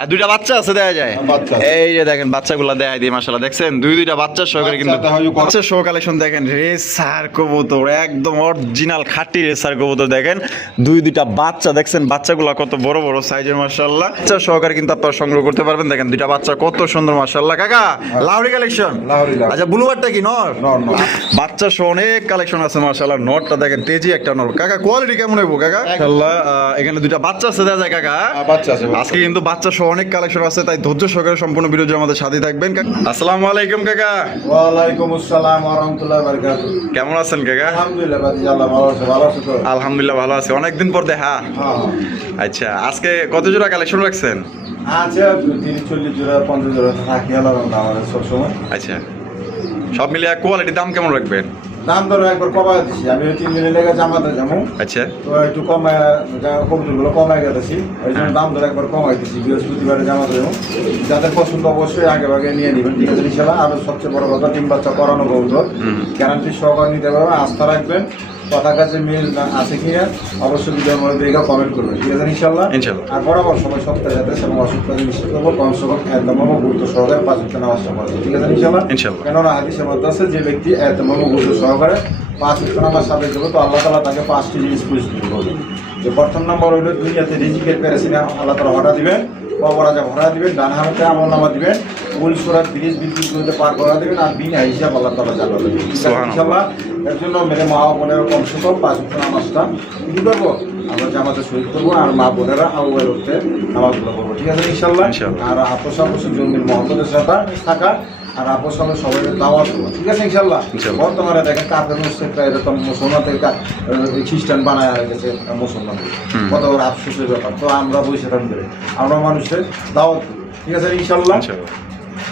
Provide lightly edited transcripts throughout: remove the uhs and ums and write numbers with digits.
আর দুইটা বাচ্চা আছে দেখা যায়। এই যে দেখেন বাচ্চাগুলো দেখাই দিই, মাশাআল্লাহ দেখছেন দুইটা বাচ্চা সহকারে কিন্তু বাচ্চা সহ কালেকশন দেখেন। রেসার কবুতর একদম অরিজিনাল খাঁটি রেসার কবুতর দেখেন, দুইটা বাচ্চা দেখছেন, বাচ্চাগুলো কত বড় বড় সাইজের মাশাআল্লাহ। বাচ্চা সহকারে কিন্তু আপনারা সংগ্রহ করতে পারবেন। দেখেন দুইটা বাচ্চা কত সুন্দর মাশাআল্লাহ। কাকা লাহোরি কালেকশন, আচ্ছা ব্লুবারটা কি নর? বাচ্চা সহ অনেক কালেকশন আছে মাশাআল্লাহ। নরটা দেখেন তেজি একটা নর। কাকা কোয়ালিটি কেমন হইব কাকা? মাশাআল্লাহ এখানে দুইটা বাচ্চা আছে দেখা যায় কাকা। বাচ্চা আছে আজকে কিন্তু বাচ্চা সহ অনেক কালেকশন আছে, তাই ধৈর্য সহকারে সম্পূর্ণ ভিডিও আমাদের সাথে থাকবেন। আসসালামু আলাইকুম কাকা। ওয়ালাইকুম আসসালাম ওয়া রাহমাতুল্লাহি ওয়া বারাকাতুহু। কেমন আছেন কাকা? আলহামদুলিল্লাহ ভাই, আল্লাহ ভালো আছে। ভালো আছো তো? আলহামদুলিল্লাহ ভালো আছি, অনেকদিন পর দেখা। হ্যাঁ আচ্ছা আজকে কত জোড়া কালেকশন রাখছেন? আছে 30-40 জোড়া 50 জোড়া থাকি আলাদা আমাদের সব সময়। আচ্ছা সব মিলিয়ে কোয়ালিটি দাম কেমন রাখবেন? দাম ধরো একবার কমাই দিছি আমি, 3 দিনের লেগে জামাতে যাবো, আচ্ছা তো একটু কমায় কবুতরগুলো কমাই গেছি, ওই জন্য দাম ধরে একবার কমাই দিছি। বৃহস্পতিবারে জামাতে যাবো, যাদের পছন্দ অবশ্যই আগে ভাগে নিয়ে নেবেন, ঠিক আছে ইনশাআল্লাহ। আর সবচেয়ে বড় কথা, ডিম বাচ্চা করানো কবুতর গ্যারান্টি সহকারে নিতে পারবেন, আস্থা রাখবেন। কথা কাছে মিল আছে কিনা অবশ্যই ভিডিওর মধ্যে দেখে কমেন্ট করবেন, ঠিক আছে ইনশাআল্লাহ। আর বরাবর সবাই সপ্তাহে যাতে এবং অসুস্থতা নিশ্চিত করবো, কমসে কম একদম গুরুত্ব সহকারে 5 ওয়াক্ত নামাজ পড়বে, ঠিক আছে ইনশাআল্লাহ। কেননা হাদিসের মধ্যে আছে যে ব্যক্তি একদম গুরুত্ব সহকারে 5 ওয়াক্ত নামাজ সাথে দেবো, তো আল্লাহ তাআলা তাকে 5টি জিনিস পুরস্কৃত করবে। যে প্রথম নম্বর হইল দুনিয়াতে রিজিকের পেরেছিনা আল্লাহ তাআলা হরা দিবেন, কবরাজা ভরা দিবেন, ডান হাতে আমল নামা দিবেন, ফুল সুরাত ব্রিজ বিদ্যুৎ করতে পার করা দিবেন, আর বিনা হিসাব আল্লাহ তাআলা জানা দেবেন ইনশাআল্লাহ। এর জন্য মেরে মা ও বোনেরা কমসে কম 5 ওয়াক্ত নামাজটা কি করবো, আমরা জামাতে শহীদ করবো, আর মা বোনেরা আউ্বাল উঠতে নামাজগুলো করবো, ঠিক আছে ইনশাআল্লাহ। আর আপোষ আপোষের জমির মহব্বতের সাথে থাকা, আর আপোষ আমরা সবাই দাওয়াত দেবো, ঠিক আছে ইনশাআল্লাহ। বর্তমানে দেখেন কাফের মুশরিকরা এরকম মুসলমান থেকে খ্রিস্টান বানায় গেছে মুসলমান, কত বড় আফসোসের ব্যাপার। তো আমরা বসে থাকবে, আমরা মানুষের দাওয়াত দেবো, ঠিক আছে ইনশাআল্লাহ।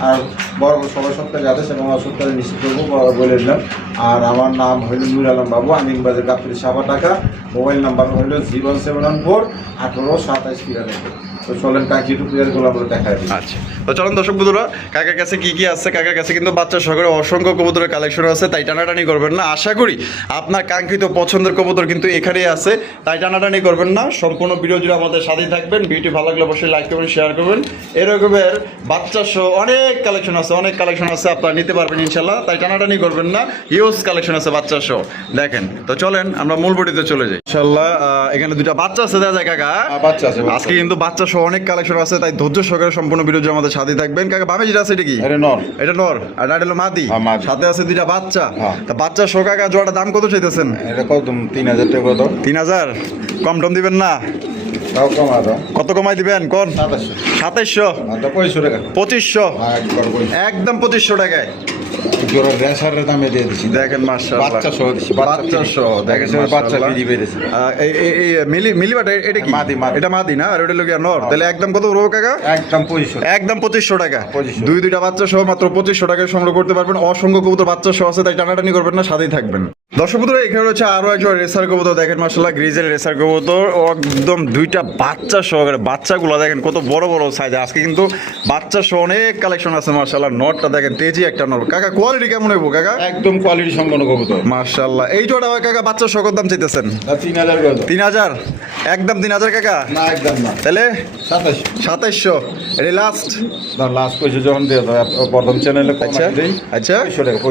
আর বড় সবাই সপ্তাহে যাতে এবং সপ্তাহে নিশ্চিত করবো বলে দিলাম। আর আমার নাম হইল নুর আলম বাবু, আমিনবাজার গাবতলী সাবা টাকা। মোবাইল নাম্বার হইল 074-18-27-93। তো চলেন কাকি একটু প্লেয়ারগুলো আমরা দেখাই দিই। আচ্ছা তো চলেন দর্শক বন্ধুরা, কাকার কাছে কি কি আছে। কাকার কাছে কিন্তু বাচ্চা সহকারে অসংখ্য কবুতরের কালেকশন আছে, তাই টানাটানি করবেন না। আশা করি আপনার কাঙ্ক্ষিত পছন্দের কবুতর কিন্তু এখানেই আছে, তাই টানাটানি করবেন না। সম্পূর্ণ ভিডিও জুড়ে আমাদের সাথেই থাকবেন। ভিডিও ভালো লাগলে অবশ্যই লাইক করবেন, শেয়ার করবেন। এরকমের বাচ্চা সহ অনেক কালেকশন আছে, অনেক কালেকশন আছে, আপনারা নিতে পারবেন ইনশাল্লাহ, তাই টানাটানি করবেন না। হিউজ কালেকশন আছে বাচ্চা সহ দেখেন। তো চলেন আমরা মূল ভিডিওতে চলে যাই ইনশাল্লাহ। এখানে দুইটা বাচ্চা আছে দেখা যায় কাকা। বাচ্চা আছে আজকে কিন্তু বাচ্চা সহ অনেক কালেকশন আছে, তাই ধৈর্য সহকারে সম্পূর্ণ ভিডিও জুড়ে আমাদের সাথে থাকবেন। কাকা বামে যেটা আছে এটা কি? এটা নর। এটা নর আর এটা হলো মাদি, সাথে আছে দুইটা বাচ্চা। তা বাচ্চা সহ কাকা জোড়াটা দাম কত চাইতেছেন? এটা কত? 3000 টাকা। কত? 3000 কম টম দিবেন না? তাও কমা দাও। কত কমাই দিবেন কোন? 2700। 2700 টাকা। 2500 একদম 2500 টাকায় জোড়া রেসারের দামে দিয়ে দিছি। দেখেন মাশাআল্লাহ, বাচ্চা সহ দিছি, বাচ্চা সহ দেখেন, বাচ্চা ফ্রি বেরেছে। এই মিলিবাটা এটা কি? মাদি। এটা মাদি না, আর ওটা লোক নর। তাহলে একদম কত রো কাকা? একদম 2500। একদম 2500 টাকা। 2500। দুইটা বাচ্চা সহ মাত্র 2500 টাকায় সংগ্রহ করতে পারবেন। অসংখ্য কবুতর বাচ্চা সহ আছে, তাই টানাটানি করবেন না, সাথেই থাকবেন। দর্শক বন্ধুরা এখানে রয়েছে আরো একজন রেসার কবুতর দেখেন মাশাআল্লাহ, গ্রিজেল রেসার কবুতর, একদম দুইটা বাচ্চা সহকারে। বাচ্চাগুলো দেখেন কত বড় বড় সাইজ। আজকে কিন্তু বাচ্চা সহ অনেক কালেকশন আছে মাশাআল্লাহ। নটটা দেখেন তেজি একটা নর। কাকা কোয়ালিটি কেমন হইব কাকা? একদম কোয়ালিটি সম্পন্ন কবুতর মাশাআল্লাহ। এই জোড়া কাকা বাচ্চা সহ দাম চাইতেছেন? 3000 করে। 3000 একদম 3000 কাকা? না একদম না। তাহলে 2700। এটা লাস্ট না, লাস্ট কইছে যখন দিয়ে দাও প্রথম চ্যানেলে। আচ্ছা আচ্ছা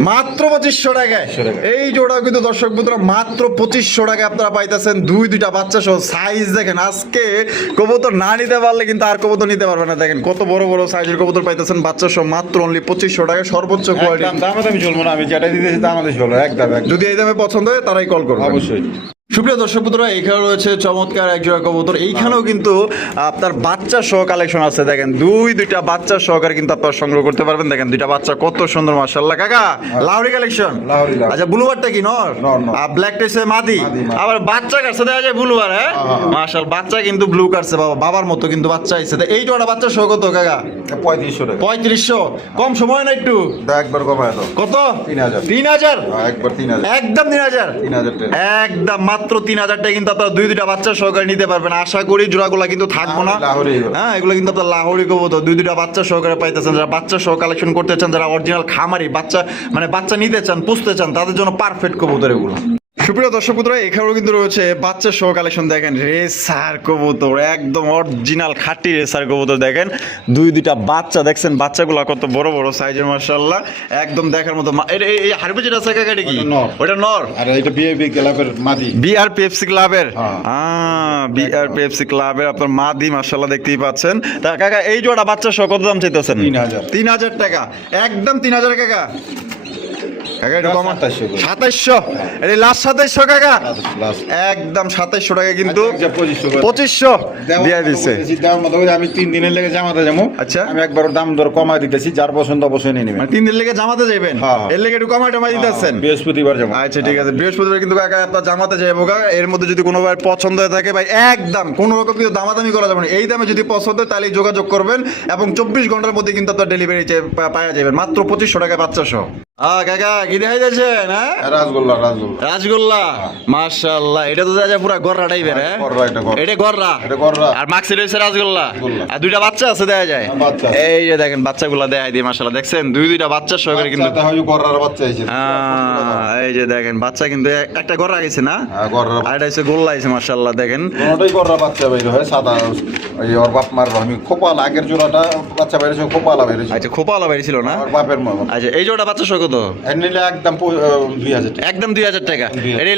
মাত্র 2500 টাকায় এই জোড়া কিন্তু দর্শক বন্ধুরা মাত্র 2500 টাকায় আপনারা পাইতেছেন। দুইটা বাচ্চা সহ সাইজ দেখেন। আজকে কবুতর না নিতে পারলে কিন্তু আর কবুতর নিতে পারবে না। দেখেন কত বড় বড় সাইজের কবুতর পাইতেছেন বাচ্চা সহ মাত্র অনলি 2500 টাকায়, সর্বোচ্চ কোয়ালিটি। দাম আমি চলবো না, আমি যেটা দিতেছি দাম আমাদের চলবে একদম। যদি এই দামে পছন্দ হয় তারাই কল করবে অবশ্যই। সুপ্রিয় দর্শক বন্ধুরা এখানে রয়েছে চমৎকার এক জোড়া কবুতর। এইখানেও কিন্তু আপনার বাচ্চা সহ কালেকশন আছে দেখেন। দুইটা বাচ্চা সহকারে কিন্তু আপনারা সংগ্রহ করতে পারবেন। দেখেন দুইটা বাচ্চা কত সুন্দর মাশাআল্লাহ। কাকা লাহোরি কালেকশন। আচ্ছা ব্লুবারটা কি নর? আর ব্ল্যাক টেসে মাদি। আবার বাচ্চা কাছে দেখা যায় ব্লুবার। হ্যাঁ মাশাআল্লাহ, বাচ্চা কিন্তু ব্লু কাটছে বাবা, বাবার মতো কিন্তু বাচ্চা আইছে। এই জোড়া বাচ্চা সহ কত কাকা? 3500 টাকা। 3500 কম সময় না একটু? একবার কমায় দাও। কত? 3000। 3000 একবার 3000। একদম 3000। 3000 টাকা একদম মাত্র 3000 টাকা কিন্তু আপনারা দুইটা বাচ্চা সহকারে নিতে পারবেন। আশা করি জোড়াগুলা কিন্তু থাকবো না। হ্যাঁ এগুলো কিন্তু আপনার লাহোরি কবুতর দুইটা বাচ্চা সহকারে পাইতেছেন। যারা বাচ্চা সহ কালেকশন করতে চান, যারা অরিজিনাল খামারি বাচ্চা মানে বাচ্চা নিতে চান, পুষতে চান, তাদের জন্য পারফেক্ট কবুতর এগুলো। সুপ্রিয় দর্শক বন্ধুরা, এখানেও কিন্তু রয়েছে বাচ্চা সহ কালেকশন। দেখেন রেসার কবুতর, একদম অরিজিনাল খাঁটি রেসার কবুতর। দেখেন দুইটা বাচ্চা, দেখছেন বাচ্চাগুলো কত বড় বড় সাইজের, মাশাআল্লাহ একদম দেখার মতো। এই হারবে যেটা আছে কাকা, এটা কি? ওটা নর, আর এটা বিএপি ক্লাবের মাদি, বিআরপিএফসি ক্লাবের। বিআরপিএফসি ক্লাবের আপনার মাদি, মাশাআল্লাহ দেখতেই পাচ্ছেন। তা কাকা এই জোড়া বাচ্চা সহ কত দাম চাইতেছেন? 3000 টাকা, একদম 3000 কাকা। কাকা এটা কম 2700, এটা লাস্ট 2700 কাকা, একদম 2700 টাকা কিন্তু 2500 দিয়ে দিচ্ছে। আমি 3 দিনের লেগে জামাতে যাবো। আচ্ছা, আমি একবার দাম দর কমাই দিতেছি, যার পছন্দ অবশ্যই নিয়ে নেবেন। মানে 3 দিন লেগে জামাতে যাবেন, এর লেগে একটু কমাই দিতেছেন। বৃহস্পতিবার যাবো। আচ্ছা ঠিক আছে, বৃহস্পতিবার কিন্তু কাকা আপনার জামাতে যাবো কাকা। এর মধ্যে যদি কোনো ভাই পছন্দ হয়ে থাকে ভাই, একদম কোনো রকম কিন্তু দামাদামি করা যাবে না। এই দামে যদি পছন্দ হয় তাহলে যোগাযোগ করবেন, এবং 24 ঘন্টার মধ্যে কিন্তু আপনার ডেলিভারি পাওয়া যাবেন মাত্র 2500 টাকা বাচ্চা সহ। কাকা কি দেখা যাচ্ছে না? রাসগোল্লা, রাসগোল্লা, মাশাআল্লাহ। এটা তো যা পুরো গররা টাইপের। হ্যাঁ, এটা গররা, আর মাক্সি রয়েছে রাসগোল্লা, আর দুইটা বাচ্চা আছে দেখা যায়। এই যে দেখেন বাচ্চাগুলা দেখা দিয়ে, মাশাআল্লাহ দেখছেন দুইটা বাচ্চা সহকারে কিন্তু গররার বাচ্চা হইছে। এই যে দেখেন বাচ্চা কিন্তু একটা গররা গেছে না, আর এটা হচ্ছে গোল্লা হইছে, মাশাআল্লাহ দেখেন দুটোই গররা বাচ্চা বের হয় সাদা। ওই ওর বাপ মার আমি খোপাল, আগের জোড়াটা বাচ্চা বের হইছে, খোপালা বের হইছে। আচ্ছা, খোপালা বের ছিল না ওর বাপের মত। আচ্ছা, এই জোড়া বাচ্চা সহ কত? এর নিলে একদম 2000 টাকা, একদম 2000 টাকা। এটাই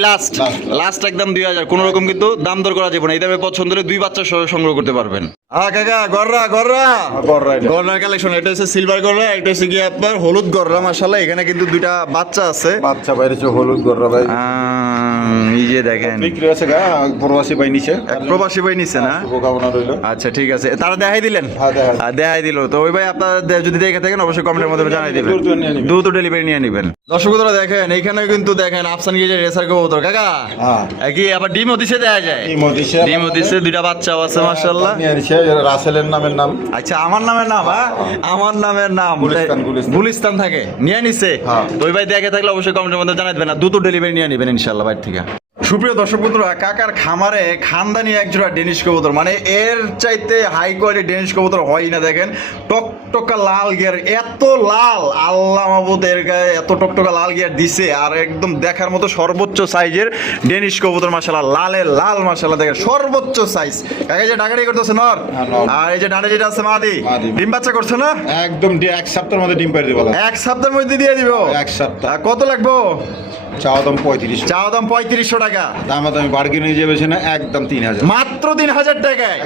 লাস্ট একদম 2000, কোন রকম কিন্তু দাম দর করা যাবে না। এই দামে পছন্দ হলে দুই বাচ্চা সহ সংগ্রহ করতে পারবেন। কাকা গররার কালেকশন, এটা হচ্ছে সিলভার গররা, এটা হচ্ছে কি আপনার হলুদ গররা। মাশাআল্লাহ এখানে কিন্তু দুইটা বাচ্চা আছে, বাচ্চা বাইরেছে হলুদ গররা ভাই। এই যে দেখেন বিক্রি আছে গা, প্রবাসী ভাই নিছে, প্রবাসী ভাই নিছে না? শুভকামনা রইল। আচ্ছা ঠিক আছে, তারা দেখাই দিলেন? দেখাই দিল তো ওই ভাই, আপনারা যদি দেখে থাকেন অবশ্যই কমেন্টের মধ্যে জানাই দিবেন, দ্রুত ডেলিভারি নিয়ে নেবেন। দর্শকরা দেখেন এখানে কিন্তু দেখেন আফসান গিয়ে রেসার কবুতর কাকা, কি আবার ডিমও দিছে দেখা যায়? ডিমও দিছে, দুইটা বাচ্চাও আছে মাশাআল্লাহ। রাসেলের নামের নাম। আচ্ছা, আমার নামের নাম? আমার নামের নাম গুলিস্তান থাকে, নিয়ে নিছে তো ওই ভাই দেখে থাকলে অবশ্যই কমেন্টের মধ্যে জানাই দেবেন, দ্রুত ডেলিভারি নিয়ে নেবেন ইনশাআল্লাহ বাইরে থেকে। সুপ্রিয় দর্শক বন্ধুরা, কাকার খামারে খানদানি একজোড়া ডেনিশ কবুতর, মানে এর চাইতে হাই কোয়ালিটি ডেনিশ কবুতর হয় না। দেখেন টকটকা লাল গিয়ার, এত লাল, আল্লাহ মাহবুদ এর গায়ে এত টকটকা লাল গিয়ার দিছে, আর একদম দেখার মতো সর্বোচ্চ সাইজের ডেনিশ কবুতর মাশাআল্লাহ, লালের লাল মাশাআল্লাহ দেখেন সর্বোচ্চ সাইজ। কাকা যে ডাকাডি করতেছে নর, আর এই যে ডানে যেটা আছে মাদি, ডিম বাচ্চা করছে না? একদম 1 সপ্তাহের মধ্যে ডিম পাড়ি দিব। 1 সপ্তাহের মধ্যে দিয়ে দিব? 1 সপ্তাহ। কত লাগবে? চাওয়া দাম 3500। চাওয়া দাম 3500 টাকা, দামাদামি বার্গেনিং যাবে না, একদম 3000, মাত্র 3000 টাকায়।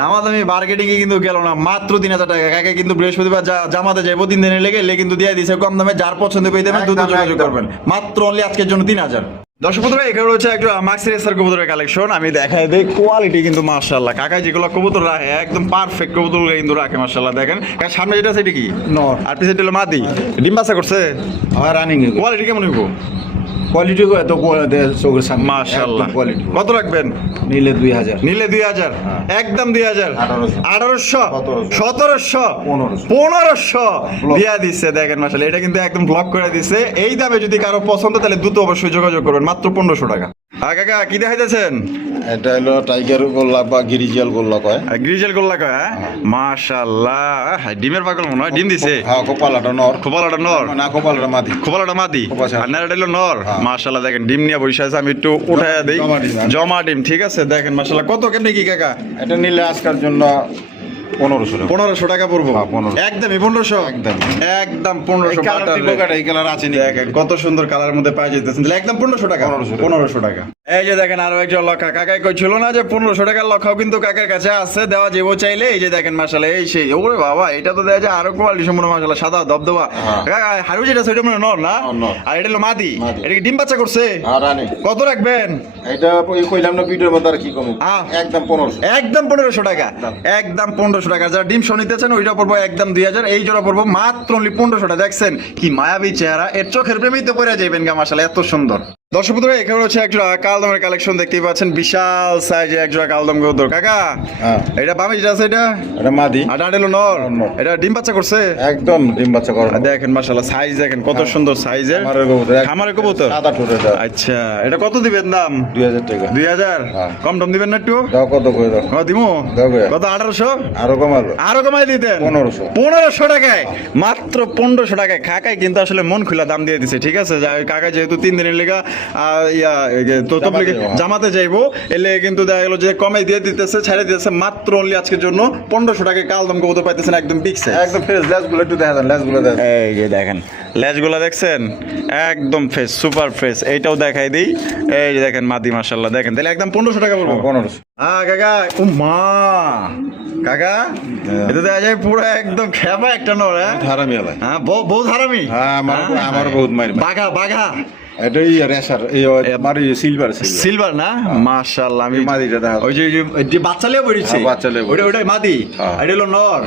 দামাদামি বার্গেনিং এ কিন্তু গেল না, মাত্র 3000 টাকা। কাকে কিন্তু বৃহস্পতিবার জামাতে যাবো 3 দিনের লেগে কিন্তু দিয়ে দিছে কম দামে, যার পছন্দ পেয়ে দেবেন, দ্রুত যোগাযোগ করবেন, মাত্র অনলি আজকের জন্য 3000। দর্শক বন্ধুরা, এখানে রয়েছে একটা মাক্সি রেসার কবুতরের কালেকশন। আমি দেখাই দিই কোয়ালিটি কিন্তু মাশাআল্লাহ, কাকা যেগুলো কবুতর রাখে একদম পারফেক্ট কবুতর কিন্তু রাখে মাশাআল্লাহ। দেখেন সামনে যেটা আছে এটা কি নর, আর পিছনে হলো মাদি, ডিম বাচ্চা করছে, আর রানিং। কোয়ালিটি কেমন হইব? কোয়ালিটি এত চোখের সামনে মাশাআল্লাহ। কোয়ালিটি কত রাখবেন? নিলে 2000, নিলে 2000, একদম 2000, 1800, 1700, 1500 দিয়া দিচ্ছে। দেখেন মাশাআল্লাহ, এটা কিন্তু একদম ব্লক করে দিছে। এই দামে যদি কারো পছন্দ তাহলে দ্রুত অবশ্যই যোগাযোগ করবেন, মাত্র 1500 টাকা। কাকা কি দেখাইতেছেন? এটা হলো টাইগার গোল্লা বা গিরিজিয়াল গোল্লা কয়। গ্রিজেল গোল্লা কয়? মাশাআল্লাহ, ডিমের পাগল মনে হয়, ডিম দিছে। হ্যাঁ, কপালাটা নর। খোপালাটা নর না, কপালাটা মাদি। খোপালাটা মাদি, আর নাড়াটা হলো নর। মাশাআল্লাহ দেখেন ডিম নিয়ে বসে আছে, আমি একটু উঠাইয়া দেই, জমা ডিম। ঠিক আছে, দেখেন মাশাআল্লাহ। কত কেমনি কি কাকা? এটা নিলে আজকের জন্য 1500 টাকা পড়বো, 1500, একদমই 1500, একদম 1500। এই কালার আছে নি, দেখেন কত সুন্দর কালারের মধ্যে পাওয়া যাইতেছে, একদম 1500 টাকা। 1500 টাকা। এই যে দেখেন আরো একজন লক্ষা, কাকাই কইছিল না যে 1500 টাকার লক্ষাও কিন্তু কাকার কাছে আছে, দেওয়া যাবো চাইলে। এই যে দেখেন মাশাআল্লাহ, এই সেই ওরে বাবা, এটা তো দেয়া যায় আরো কোয়ালিটি সম্পূর্ণ মাশাআল্লাহ, সাদা দবদবা। কাকা হারু যেটা সেটা মনে নর না, আর এটা হলো মাদি। এটা কি ডিম বাচ্চা করছে? কত রাখবেন? এটা কইলাম না ভিডিওর মধ্যে, আর কি কম, একদম 1500, একদম 1500 টাকা, একদম 1500 টাকা। যারা ডিম সহ নিতে চান ওইটা পড়বো একদম 2000, এই জোড়া পড়বো মাত্র অনলি 1500 টাকা। দেখছেন কি মায়াবী চেহারা, এর চোখের প্রেমেই তো পড়ে যাবেন গা মাশাআল্লাহ, এত সুন্দর। দর্শক বন্ধুরা, এখানে হচ্ছে একজোড়া কালদমের কালেকশন দেখতেই পাচ্ছেন, বিশাল সাইজের একজোড়া কালদম কবুতর। কাকা এটা বামে যেটা আছে এটা মাদি, আর ডানে হলো নর। এটা ডিম বাচ্চা করছে? একদম ডিম বাচ্চা করে। দেখেন মাশাআল্লাহ, সাইজ দেখেন কত সুন্দর সাইজের খামারের কবুতর। আচ্ছা, এটা কত দিবেন দাম? 2000 টাকা। 2000? কম দাম দিবেন না একটু? দাও, কত করে দাও? দিমু কত? 1800? আরো কমাই দিতেন? 1500 টাকায়, মাত্র 1500 টাকায়। কাকাই কিন্তু আসলে মন খুলা দাম দিয়ে দিছে। ঠিক আছে, কাকা যেহেতু 3 দিনের লেগা জামাতে যাইবো এলে কিন্তু দেখা গেল যে কমে দিয়ে দিতেছে ছেড়ে দিতেছে মাত্র অনলি আজকের জন্য 1500 টাকায় কালদম কবুতর পাইতেছেন একদম বিগ সাইজ। একদম ফ্রেশ লেজগুলো একটু দেখা দেন, লেজগুলো দেখেন। এই যে দেখেন লেজগুলো দেখছেন একদম ফ্রেশ, সুপার ফ্রেশ। এইটাও দেখাই দিই, এই যে দেখেন মাদি মাশাআল্লাহ দেখেন, তাহলে একদম 1500 টাকা বলবো। 1500। কাকা ও মা কাকা এটা দেখা যায় পুরো একদম খেপা একটা নর। হারামি আলা। হ্যাঁ বহুত হারামি। হ্যাঁ আমার বহুত মারি। বাঘা বাঘা এটাই রেসার এই আমার সিলভার সিলভার না মাশাআল্লাহ। আমি মাদিটা দেখা ওই যে বাচ্চা লিয়ে পড়েছে, বাচ্চা লিয়ে ওইটাই মাদি, হ্যাঁ। এটা হলো নর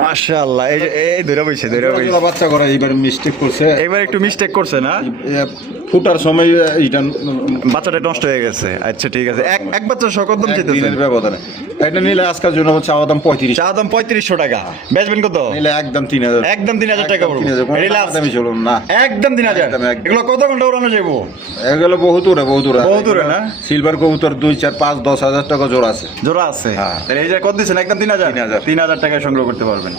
মাশাআল্লাহ। এই যে এই ধরে বইছে বাচ্চা করে এইবার মিস্টেক করছে, এবার একটু মিস্টেক করছে না, ফুটার সময় এটা বাচ্চাটা নষ্ট হয়ে গেছে। আচ্ছা ঠিক আছে, এক বাচ্চা সকদম চাইতেছে দিনের ব্যবধানে। এটা নিলে আজকের জন্য চাওয়া দাম 35, চা দাম 3500 টাকা, বেচবেন কত? নিলে একদম 3000, একদম 3000 টাকা পড়বে। এটা লাস্ট আমি চলুন না, একদম 3000। এগুলো কত ঘন্টা উড়ানো যাবো? এগুলো বহুত দূরে না? সিলভার কবুতর 2, 4, 5, 10 হাজার টাকা জোড়া আছে। জোড়া আছে, হ্যাঁ। তাহলে এই যে কত দিচ্ছেন? একদম 3000 টাকায় সংগ্রহ করতে পারবেন।